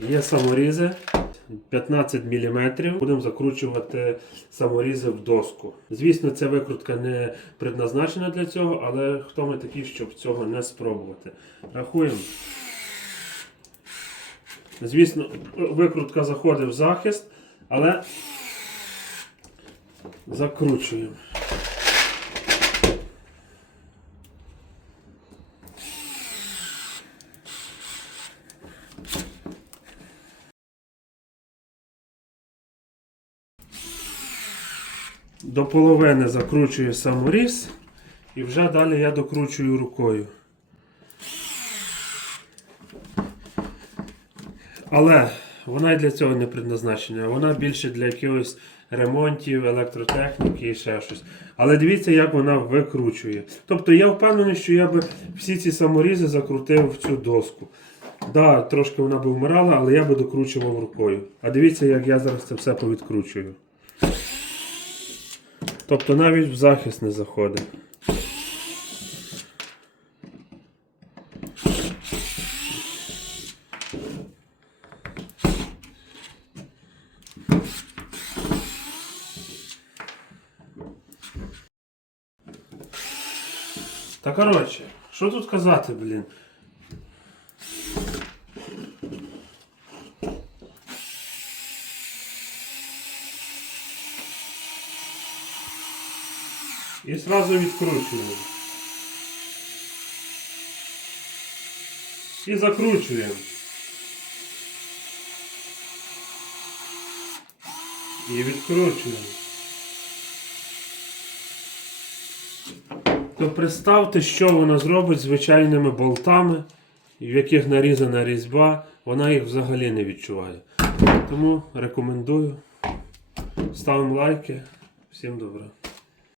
Є саморізи 15 мм. Будемо закручувати саморізи в доску. Звісно, ця викрутка не предназначена для цього, але хто ми такі, щоб цього не спробувати. Рахуємо. Звісно, викрутка заходить в захист, але закручуємо. До половини закручую саморіз і вже далі я докручую рукою. Але вона і для цього не предназначена. Вона більше для якихось ремонтів, електротехніки і ще щось. Але дивіться, як вона викручує. Тобто я впевнений, що я би всі ці саморізи закрутив в цю доску. Да, трошки вона би вмирала, але я би докручував рукою. А дивіться, як я зараз це все повідкручую. Тобто навіть в захист не заходить. Та коротше, що тут казати, блін? І сразу відкручуємо. І закручуємо. І відкручуємо. То представте, що вона зробить звичайними болтами, в яких нарізана різьба, вона їх взагалі не відчуває. Тому рекомендую. Ставимо лайки. Всім добра.